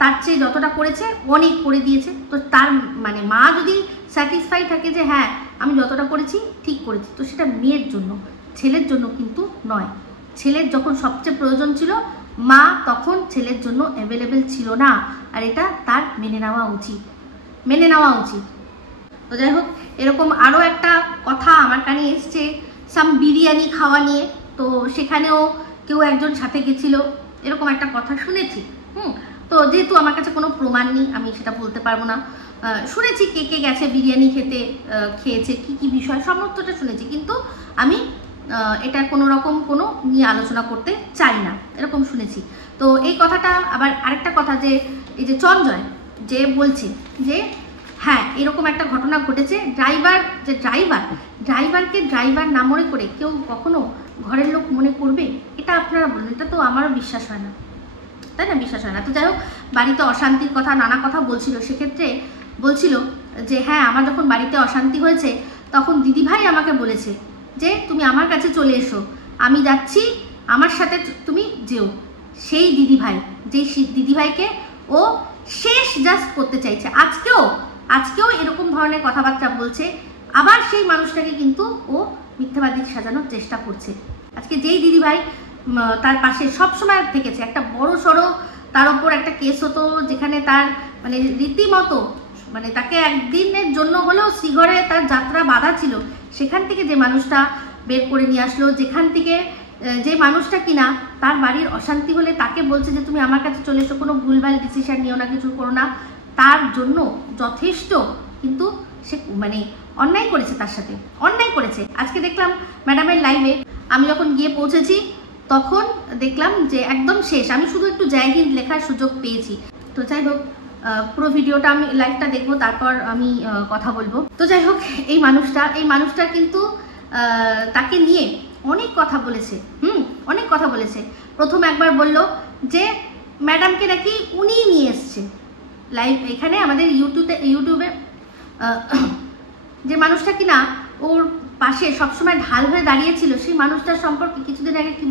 তার চেয়ে যতটা করেছে অনেক করে দিয়েছে। তো তার মানে মা যদি স্যাটিসফাই থাকে যে হ্যাঁ আমি যতটা করেছি ঠিক করেছি, তো সেটা মেয়ের জন্য, ছেলের জন্য কিন্তু নয়। ছেলের যখন সবচেয়ে প্রয়োজন ছিল, মা তখন ছেলের জন্য অ্যাভেলেবেল ছিল না, আর এটা তার মেনে নেওয়া উচিত। তো যাই হোক, এরকম আরও একটা কথা আমার কানে এসছে, বিরিয়ানি খাওয়া নিয়ে। তো সেখানেও কেউ একজন সাথে গেছিল, এরকম একটা কথা শুনেছি। তো যেহেতু আমার কাছে কোনো প্রমাণ নেই, আমি সেটা বলতে পারবো না। শুনেছি কে গেছে বিরিয়ানি খেয়েছে, কি বিষয়, সমস্তটা শুনেছি, কিন্তু আমি এটা কোনো রকম কোনো নিয়ে আলোচনা করতে চাই না, এরকম শুনেছি। তো এই কথাটা আবার আরেকটা কথা, যে এই যে চঞ্জয় যে বলছে যে হ্যাঁ এরকম একটা ঘটনা ঘটেছে, ড্রাইভারকে ড্রাইভার না মনে করে কেউ কখনো ঘরের লোক মনে করবে? এটা আপনারা বলুন, এটা তো আমারও বিশ্বাস হয় না, তাই না? বিশ্বাস হয় না। তো যাই হোক, বাড়িতে অশান্তির কথা, নানা কথা বলছিল। সেক্ষেত্রে বলছিল যে হ্যাঁ আমার যখন বাড়িতে অশান্তি হয়েছে, তখন দিদিভাই আমাকে বলেছে যে তুমি আমার কাছে চলে এসো, আমি যাচ্ছি, আমার সাথে তুমি যেও। সেই দিদিভাইকে ও শেষ জাস্ট করতে চাইছে। আজকেও এরকম ধরনের কথাবার্তা বলছে, আবার সেই মানুষটাকে কিন্তু ও মিথ্যাবাদী সাজানোর চেষ্টা করছে। আজকে যেই দিদিভাই তার পাশে সবসময় থেকেছে, একটা বড় সড়ো তার ওপর একটা কেস হতো, যেখানে তার মানে রীতিমতো মানে তাকে একদিনের জন্য হলেও শ্রীঘরে তার যাত্রা বাধা ছিল, সেখান থেকে যে মানুষটা বের করে নিয়ে আসলো, যেখান থেকে যে মানুষটা কিনা তার বাড়ির অশান্তি হলে তাকে বলছে যে তুমি আমার কাছে চলে এসো, কোনো ভুলভাল ডিসিশন নিও না, কিছু করো না, তার জন্য যথেষ্ট কিন্তু সে মানে অন্যায় করেছে, তার সাথে অন্যায় করেছে। আজকে দেখলাম ম্যাডামের লাইভে, আমি যখন গিয়ে পৌঁছেছি তখন দেখলাম যে একদম শেষ, আমি শুধু একটু জয় হিন্দ লেখার সুযোগ পেয়েছি। তো যাই হোক, পুরো ভিডিওটা আমি লাইভটা দেখবো, তারপর আমি কথা বলবো। তো যাই হোক, এই মানুষটা কিন্তু তাকে নিয়ে অনেক কথা বলেছে, অনেক কথা বলেছে। প্রথম একবার বলল যে ম্যাডামকে নাকি উনি নিয়ে এসছে লাইভ, এখানে আমাদের ইউটিউবে যে মানুষটা কিনা ওর পাশে সবসময় ঢাল হয়ে দাঁড়িয়েছিল, সেই মানুষটার সম্পর্কে কিছুদিন আগে কি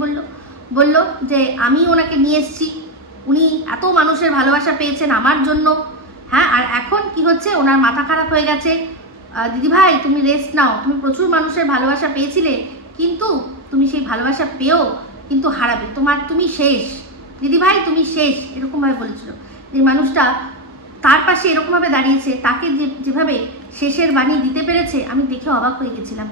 বলল যে আমি ওনাকে নিয়ে এসছি, উনি এত মানুষের ভালোবাসা পেয়েছেন আমার জন্য। হ্যাঁ, আর এখন কি হচ্ছে, ওনার মাথা খারাপ হয়ে গেছে। দিদিভাই তুমি রেস্ট নাও, তুমি প্রচুর মানুষের ভালোবাসা পেয়েছিলে, কিন্তু তুমি সেই ভালোবাসা পেয়েও কিন্তু হারাবে, তুমি শেষ দিদিভাই, তুমি শেষ, এরকমভাবে বলেছিল। যে মানুষটা তার পাশে এরকমভাবে দাঁড়িয়েছে, তাকে যেভাবে শেষের বাণী দিতে পেরেছে, আমি দেখে অবাক হয়ে গেছিলাম।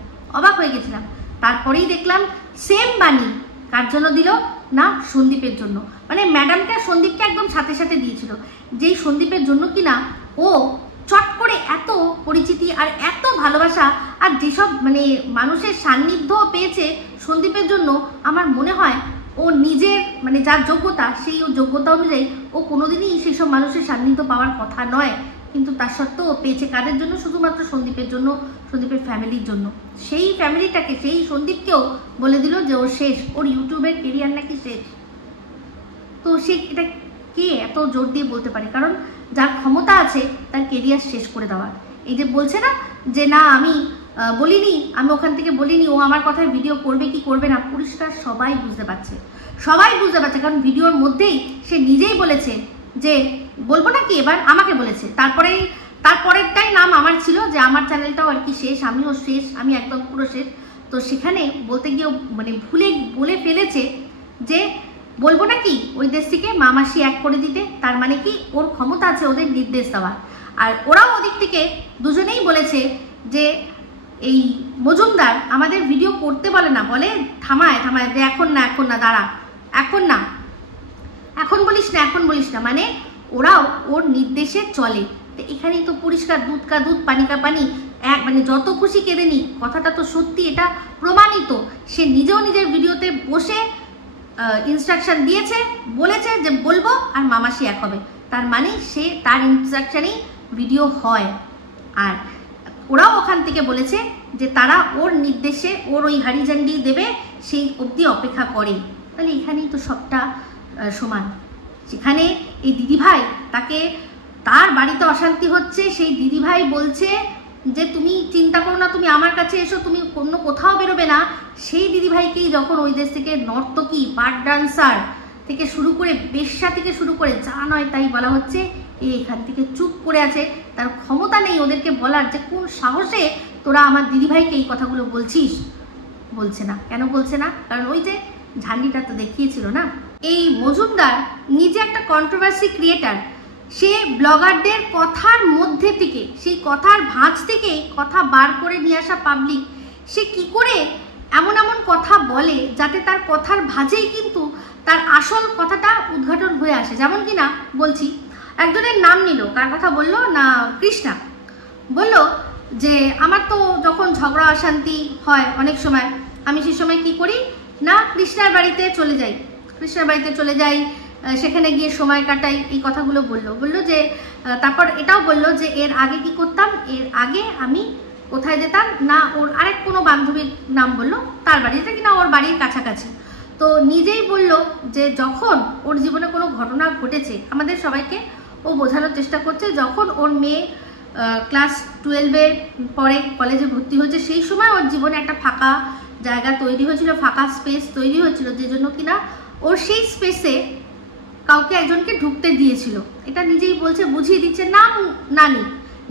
তারপরেই দেখলাম সেম বাণী কার জন্য দিল, না সন্দীপের জন্য, মানে ম্যাডামকে সন্দীপকে একদম সাথে সাথে দিয়েছিল, যেই সন্দীপের জন্য কিনা ও চট করে এত পরিচিতি আর এত ভালোবাসা আর যেসব মানে মানুষের সান্নিধ্য পেয়েছে সন্দীপের জন্য, আমার মনে হয় ও নিজের মানে যার যোগ্যতা সেই যোগ্যতা অনুযায়ী ও কোনোদিনই সেসব মানুষের সান্নিধ্য পাওয়ার কথা নয়, কিন্তু তার সত্ত্বেও ও পেয়েছে কাদের জন্য? শুধুমাত্র সন্দীপের জন্য, সন্দীপের ফ্যামিলির জন্য। সেই ফ্যামিলিটাকে, সেই সন্দীপকেও বলে দিল যে ওর শেষ, ওর ইউটিউবের কেরিয়ার নাকি শেষ। তো সে এটা কে এত জোর দিয়ে বলতে পারে? কারণ যার ক্ষমতা আছে তার কেরিয়ার শেষ করে দেওয়ার। এই যে বলছে না যে না আমি বলিনি, আমি ওখান থেকে বলিনি, ও আমার কথায় ভিডিও করবে কি করবে না, পরিষ্কার সবাই বুঝতে পারছে, সবাই বুঝতে পারছে। কারণ ভিডিওর মধ্যেই সে নিজেই বলেছে যে বলবো না কি, এবার আমাকে বলেছে। তারপরেরটাই নাম আমার ছিল যে আমার চ্যানেলটাও আর কি শেষ, আমিও শেষ, আমি একদম পুরো শেষ। তো সেখানে বলতে গিয়েও মানে বলে ফেলেছে যে বলবো নাকি ওই দেশ থেকে মামাসি এক করে দিতে, তার মানে কি ওর ক্ষমতা আছে ওদের নির্দেশ দেওয়ার। আর ওরাও ওদিক থেকে দুজনেই বলেছে যে এই মজুমদার আমাদের ভিডিও করতে বলে না, বলে থামায় যে এখন না দাঁড়া, এখন বলিস না, মানে ওরাও ওর নির্দেশে চলে। তো এখানেই তো পরিষ্কার দুধ কা দুধ পানি কা পানি, মানে যত খুশি কেঁদে নি, কথাটা তো সত্যি, এটা প্রমাণিত। সে নিজেও নিজের ভিডিওতে বসে ইনস্ট্রাকশন দিয়েছে, বলেছে যে বলবো আর মামাসি এক হবে, তার মানে সে তার ইনস্ট্রাকশনেই ভিডিও হয়। আর ওরাও ওখান থেকে বলেছে যে তারা ওর নির্দেশে ওর ওই হাড়ি ঝান্ডি দেবে সেই অবধি অপেক্ষা করে। তাহলে এখানেই তো সবটা সমান। সেখানে এই দিদিভাই তাকে, তার বাড়িতে অশান্তি হচ্ছে, সেই দিদিভাই বলছে যে তুমি চিন্তা করো না, তুমি আমার কাছে এসো, তুমি অন্য কোথাও বেরোবে না। সেই দিদিভাইকেই যখন ওই দেশ থেকে নর্তকী, পাট ডান্সার থেকে শুরু করে, বেশ্যা থেকে শুরু করে যা নয় তাই বলা হচ্ছে, এখান থেকে চুপ করে আছে, তার ক্ষমতা নেই ওদেরকে বলার যে কোন সাহসে তোরা আমার দিদিভাইকে এই কথাগুলো বলছিস। বলছে না, কেন বলছে না? কারণ ওই যে ঝান্ডিটা তো দেখিয়েছিল না। এই মজুমদার নিজে একটা কন্ট্রোভার্সি ক্রিয়েটার, সে ব্লগারদের কথার মধ্যে থেকে, সেই কথার ভাঁজ থেকে কথা বার করে নিয়ে আসা পাবলিক, সে কি করে এমন কথা বলে যাতে তার কথার ভাঁজেই কিন্তু তার আসল কথাটা উদ্ঘাটন হয়ে আসে। যেমন কি না বলছি, একজনের নাম নিল, কার কথা বললো না, কৃষ্ণা বলল যে আমার তো যখন ঝগড়া অশান্তি হয় অনেক সময়, আমি সেই সময় কি করি না, কৃষ্ণার বাড়িতে চলে যাই, সেখানে গিয়ে সময় কাটাই, এই কথাগুলো বললো যে তারপর এটাও বললো যে এর আগে কি করতাম, এর আগে আমি কোথায় যেতাম না, ওর আরেক কোনো বান্ধবীর নাম বললো, তার বাড়িতে কিনা ওর বাড়ির কাছাকাছি। তো নিজেই বলল যে যখন ওর জীবনে কোনো ঘটনা ঘটেছে, আমাদের সবাইকে ও বোঝানোর চেষ্টা করছে, যখন ওর মেয়ে ক্লাস 12-এ পরে কলেজে ভর্তি হয়েছে, সেই সময় ওর জীবনে একটা ফাঁকা জায়গা তৈরি হয়েছিল, ফাঁকা স্পেস তৈরি হয়েছিল, যে জন্য কিনা ওর সেই স্পেসে কাউকে একজনকে ঢুকতে দিয়েছিল। এটা নিজেই বলছে, বুঝিয়ে দিচ্ছে,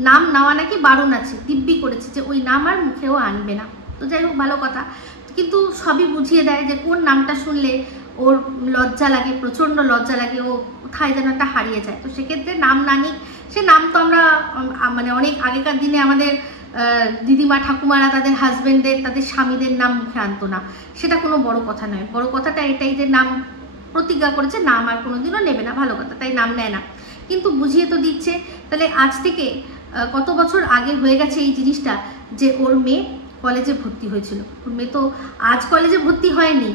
নাম নেওয়া নাকি বারণ আছে, দিব্যি করেছে যে ওই নাম আর মুখেও আনবে না। তো যাই হোক, ভালো কথা, কিন্তু সবই বুঝিয়ে দেয় যে কোন নামটা শুনলে ওর লজ্জা লাগে, প্রচণ্ড লজ্জা লাগে, ও কোথায় যেন একটা হারিয়ে যায়। তো সেক্ষেত্রে নাম না নিক, সে নাম তো আমরা মানে অনেক আগেকার দিনে আমাদের দিদিমা ঠাকুমারা তাদের হাজব্যান্ডদের, তাদের স্বামীদের নাম মুখে আনতো না, সেটা কোনো বড় কথা নয়। বড় কথাটা এটাই যে নাম প্রতিজ্ঞা করেছে, নাম আর কোনোদিনও নেবে না, ভালো কথা, তাই নাম নেয় না, কিন্তু বুঝিয়ে তো দিচ্ছে। তাহলে আজ থেকে কত বছর আগে হয়ে গেছে এই জিনিসটা, যে ওর মেয়ে কলেজে ভর্তি হয়েছিল, ওর মেয়ে তো আজ কলেজে ভর্তি হয়নি।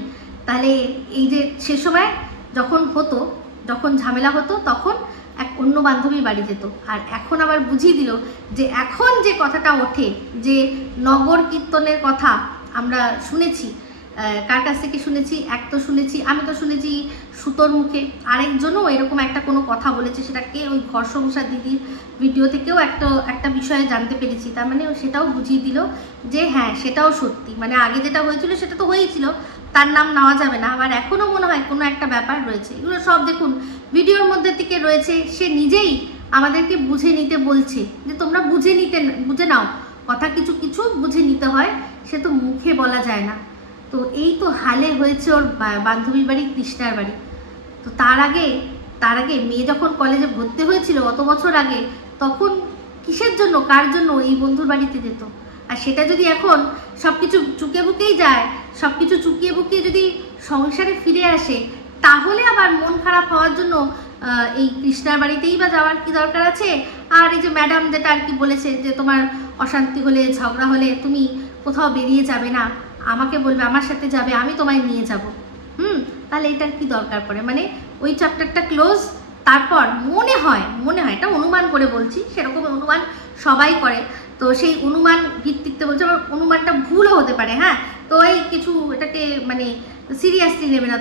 তাহলে এই যে সে সময় যখন ঝামেলা হতো, তখন এক অন্য বান্ধবীর বাড়ি যেত। আর এখন আবার বুঝিয়ে দিল যে এখন যে কথাটা ওঠে, যে নগর কীর্তনের কথা আমরা শুনেছি, কার কাছ থেকে শুনেছি? আমি তো শুনেছি সুতোর মুখে, আরেকজনও এরকম একটা কোনো কথা বলেছে, সেটাকে ওই ঘর সংসার দিদির ভিডিও থেকেও একটা বিষয়ে জানতে পেরেছি। তার মানে সেটাও বুঝিয়ে দিল যে হ্যাঁ, সেটাও সত্যি, মানে আগে যেটা হয়েছিল সেটা তো হয়েছিল, তার নাম নেওয়া যাবে না, আবার এখনও মনে হয় কোনো একটা ব্যাপার রয়েছে। এগুলো সব দেখুন ভিডিওর মধ্যে থেকে রয়েছে, সে নিজেই আমাদেরকে বুঝে নিতে বলছে যে তোমরা বুঝে নাও, কথা কিছু বুঝে নিতে হয়, সে তো মুখে বলা যায় না। তো এই তো হালে হয়েছে ওর বান্ধবীর বাড়ি, কৃষ্ণার বাড়ি। তো তার আগে মেয়ে যখন কলেজে ভর্তি হয়েছিল অত বছর আগে, তখন কিসের জন্য, কার জন্য এই বন্ধুর বাড়িতে যেত? আর সেটা যদি এখন সব কিছু চুকে বুকেই যায়, সব কিছু চুকিয়ে বুকিয়ে যদি সংসারে ফিরে আসে, তাহলে আবার মন খারাপ হওয়ার জন্য এই কৃষ্ণার বাড়িতেই বা যাওয়ার কি দরকার আছে? আর এই যে ম্যাডাম যেটা আর কি বলেছে যে তোমার অশান্তি হলে, ঝগড়া হলে তুমি কোথাও বেরিয়ে যাবে না, আমাকে বলবে, আমার সাথে যাবে, আমি তোমায় নিয়ে যাব। তাহলে এটার কি দরকার পড়ে? মানে ওই চ্যাপ্টারটা ক্লোজ। তারপর মনে হয় এটা অনুমান করে বলছি, সেরকম অনুমান সবাই করে, তো সেই অনুমান ভিত্তিতে বলছে, আমার অনুমানটা ভুলও হতে পারে, হ্যাঁ। তো এই কিছু এটাকে মানে সিরিয়াসলি নেবে না,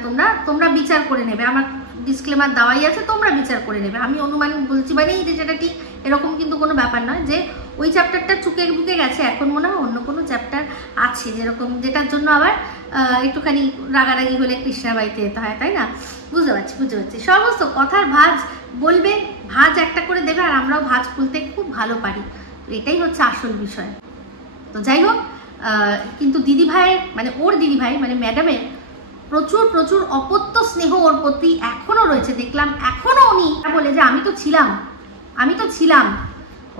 তোমরা বিচার করে নেবে, আমার ডিসক্লেমার দেওয়াই আছে, তোমরা বিচার করে নেবে। আমি অনুমান বলছি মানেই যে যেটা ঠিক এরকম কিন্তু কোনো ব্যাপার নয় যে ওই চ্যাপ্টারটা চুকে বুকে গেছে, এখন মনে হয় অন্য কোনো চ্যাপ্টার আছে, যেরকম যেটার জন্য আবার একটুখানি রাগারাগি হলে কৃষ্ণার বাড়িতে যেতে হয়, তাই না? বুঝতে পারছি। সমস্ত কথার ভাঁজ বলবে, ভাঁজ একটা করে দেবে, আর আমরাও ভাঁজ খুলতে খুব ভালো পারি, এটাই হচ্ছে আসল বিষয়। তো যাই হোক, কিন্তু দিদিভাইয়ের মানে ওর দিদিভাই মানে ম্যাডামের প্রচুর অপত্য স্নেহ ওর প্রতি এখনো রয়েছে। দেখলাম এখনো উনি বলে যে আমি তো ছিলাম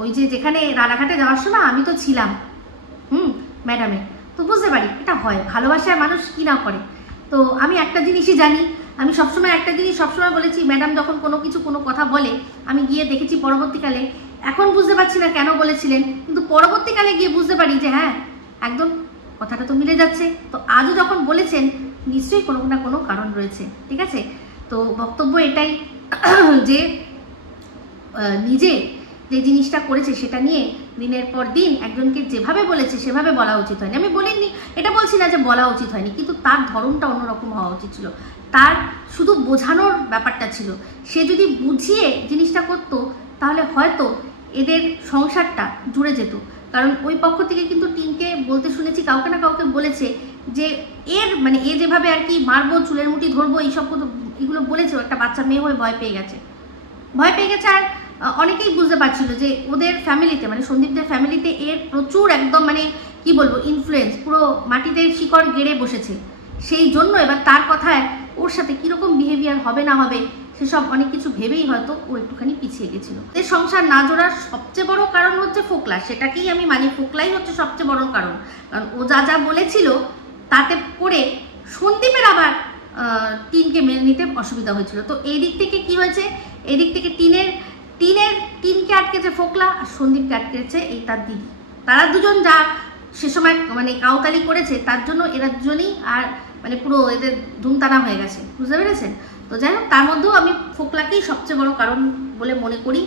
ওই যে যেখানে রানাঘাটে যাওয়ার সময় আমি তো ছিলাম ম্যাডামের। তো বুঝতে পারি এটা হয়, ভালোবাসার মানুষ কি না করে। তো আমি একটা জিনিসই জানি, আমি সবসময় একটা জিনিস সবসময় বলেছি, ম্যাডাম যখন কোনো কথা বলে আমি গিয়ে দেখেছি পরবর্তীকালে, এখন বুঝতে পারছি না কেন বলেছিলেন, কিন্তু পরবর্তীকালে গিয়ে বুঝতে পারি যে হ্যাঁ একদম কথাটা তো মিলে যাচ্ছে। তো আজও যখন বলেছেন নিশ্চয়ই কোনো না কোনো কারণ রয়েছে, ঠিক আছে? তো বক্তব্য এটাই যে নিজে যে জিনিসটা করেছে সেটা নিয়ে দিনের পর দিন একজনকে যেভাবে বলেছে সেভাবে বলা উচিত হয়নি। আমি বলিনি, এটা বলছি না যে বলা উচিত হয়নি, কিন্তু তার ধরনটা অন্যরকম হওয়া উচিত ছিল। তার শুধু বোঝানোর ব্যাপারটা ছিল, সে যদি বুঝিয়ে জিনিসটা করতো তাহলে হয়তো এদের সংসারটা জুড়ে যেত। কারণ ওই পক্ষ থেকে কিন্তু টিমকে বলতে শুনেছি, কাউকে না কাউকে বলেছে যে এর মানে এ যেভাবে আর কি মারবো, চুলের মুঠি ধরবো, এইসব এগুলো বলেছে, একটা বাচ্চা মেয়ে হয়ে ভয় পেয়ে গেছে। আর অনেকেই বুঝতে পারছিল যে ওদের ফ্যামিলিতে মানে সন্দীপদের ফ্যামিলিতে এর প্রচুর একদম মানে কি বলবো ইনফ্লুয়েন্স, পুরো মাটিতে শিকড় গেড়ে বসেছে। সেই জন্য এবার তার কথায় ওর সাথে কীরকম বিহেভিয়ার হবে না হবে সেসব অনেক কিছু ভেবেই হয়তো ও একটুখানি পিছিয়ে গেছিলো। এর সংসার না জোড়ার সবচেয়ে বড় কারণ হচ্ছে ফোকলা, সেটাকেই আমি মানি, ফোকলাই হচ্ছে সবচেয়ে বড় কারণ। কারণ ও যা বলেছিল তাতে করে সন্দীপের আবার টিনকে মেনে নিতে অসুবিধা হয়েছিল। তো এই দিক থেকে কি হয়েছে, এই দিক থেকে টিনকে আটকেছে ফোকলা, আর সন্দীপকে আটকেছে এই তার দিদি। তারা দুজন যা সে সময় মানে কাউতালি করেছে তার জন্য এরা দুজনেই আর মানে পুরো এদের ধুমতানা হয়ে গেছে, বুঝতে পেরেছেন? তো যাই হোক, তার মধ্যেও আমি ফোকলাকেই সবচেয়ে বড় কারণ বলে মনে করি,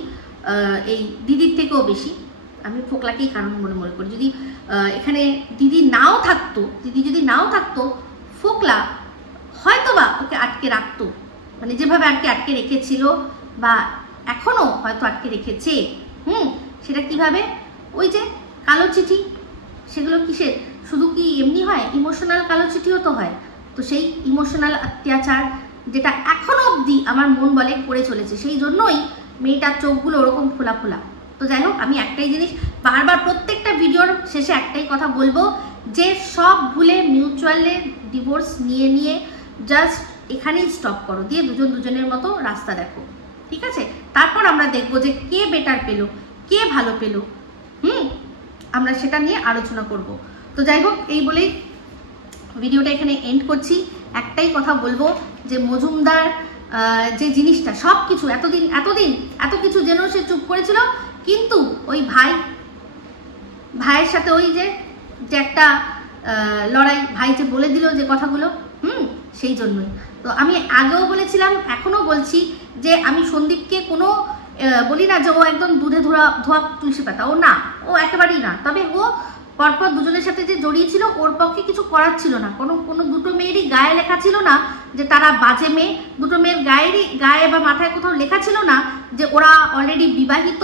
এই দিদির থেকেও বেশি আমি ফোকলাকেই কারণ বলে মনে করি। যদি এখানে দিদি যদি নাও থাকতো ফোকলা হয়তো বা ওকে আটকে রাখতো, মানে যেভাবে আটকে রেখেছিল বা এখনো হয়তো আটকে রেখেছে। সেটা কিভাবে? ওই যে কালো চিঠি, সেগুলো কিসের, শুধু কি এমনি হয়, ইমোশনাল কালো চিঠিও তো হয়। তো সেই ইমোশনাল অত্যাচার যেটা এখনো অবধি আমার মন বলে করে চলেছে, সেই জন্যই মেয়েটার চোখগুলো ওরকম ফোলা। তো যাই হোক, আমি একটাই জিনিস বারবার প্রত্যেকটা ভিডিওর শেষে একটাই কথা বলবো, যে সব ভুলে মিউচুয়ালে ডিভোর্স নিয়ে জাস্ট এখানেই স্টপ করো, দিয়ে দুজনের মতো রাস্তা দেখো, ঠিক আছে? তারপর আমরা দেখবো যে কে বেটার পেলো, কে ভালো পেলো, আমরা সেটা নিয়ে আলোচনা করব। তো যাই হোক, এই বলেই ভিডিওটা এখানে এন্ড করছি। একটাই কথা বলবো যে মজুমদার যে জিনিসটা সব কিছু এতদিন এত কিছু যেন সে চুপ করেছিল, কিন্তু ওই ভাইয়ের সাথে ওই যে একটা লড়াই, ভাই যে বলে দিল যে কথাগুলো, সেই জন্যই। তো আমি আগেও বলেছিলাম, এখনো বলছি যে আমি সন্দীপকে কোনো বলি না যে ও একদম দুধে ধোয়া তুলসী পাতা, ও একেবারেই না। তবে ও পরপর দুজনের সাথে যে জড়িয়েছিল, ওর পক্ষে কিছু করার ছিল না। কোনো দুটো মেয়েরই গায়ে লেখা ছিল না যে তারা বাজে মেয়ে, দুটো মেয়ের গায়ে বা মাথায় কোথাও লেখা ছিল না যে ওরা অলরেডি বিবাহিত।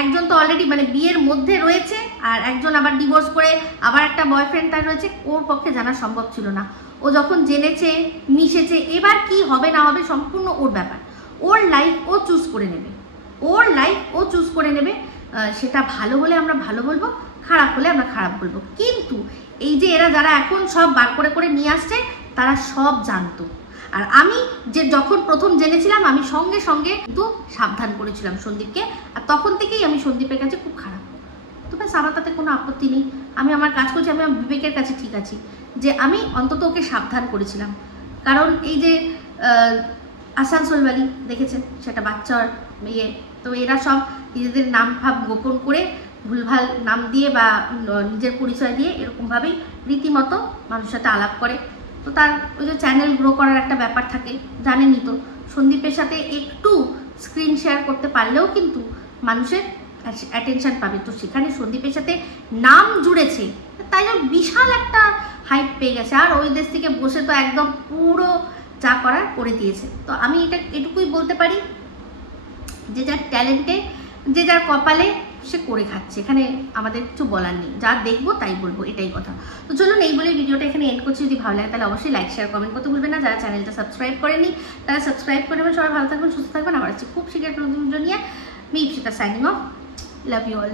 একজন তো অলরেডি মানে বিয়ের মধ্যে রয়েছে, আর একজন আবার ডিভোর্স করে আবার একটা বয়ফ্রেন্ড তার রয়েছে। ওর পক্ষে জানা সম্ভব ছিল না। ও যখন জেনেছে, মিশেছে, এবার কি হবে না হবে সম্পূর্ণ ওর ব্যাপার। ওর লাইফ ও চুজ করে নেবে। সেটা ভালো হলে আমরা ভালো বলবো, খারাপ হলে আমরা খারাপ বলবো। কিন্তু এই যে এরা যারা এখন সব বার করে নিয়ে আসছে, তারা সব জানতো। আর আমি যে যখন প্রথম জেনেছিলাম, আমি সঙ্গে কিন্তু সাবধান করেছিলাম সন্দীপকে, আর তখন থেকেই আমি সন্দীপের কাছে খুব খারাপ। তো তো ব্যাস আমার তাতে কোনো আপত্তি নেই, আমি আমার কাজ করছি, আমি আমার বিবেকের কাছে ঠিক আছি যে আমি অন্তত ওকে সাবধান করেছিলাম। কারণ এই যে আসানসোলবালি দেখেছেন, সেটা বাচ্চার ইয়ে, তো এরা সব নিজেদের নাম ভাব গোপন করে ভুলভাল নাম দিয়ে বা নিজের পরিচয় দিয়ে এরকমভাবেই রীতিমতো মানুষের সাথে আলাপ করে। তো তার ওই যে চ্যানেল গ্রো করার একটা ব্যাপার থাকে, জানেনই তো। সন্দীপের সাথে একটু স্ক্রিন শেয়ার করতে পারলেও কিন্তু মানুষের অ্যাটেনশন পাবে। তো সেখানে সন্দীপের সাথে নাম জুড়েছে, তাই জন্য বিশাল একটা হাইপ পেয়ে গেছে। আর ওই দেশ থেকে বসে তো একদম পুরো যা করার করে দিয়েছে। তো আমি এটুকুই বলতে পারি, যে যার ট্যালেন্টে, যে যার কপালে সে করে খাচ্ছে, এখানে আমাদের কিছু বলার নেই, যা দেখবো তাই বলবো, এটাই কথা। তো চলুন এই বলে ভিডিওটা এখানে এন্ড করছি। যদি ভালো লাগে তাহলে অবশ্যই লাইক শেয়ার কমেন্ট করতে ভুলবেন না। যারা চ্যানেলটা সাবস্ক্রাইব করেনি তারা সাবস্ক্রাইব করে নেবেন। সবাই ভালো থাকবেন, সুস্থ থাকবেন। আবার খুব শীঘ্র নতুন ভিডিও নিয়ে। আমি Ipsita signing off. Love you all.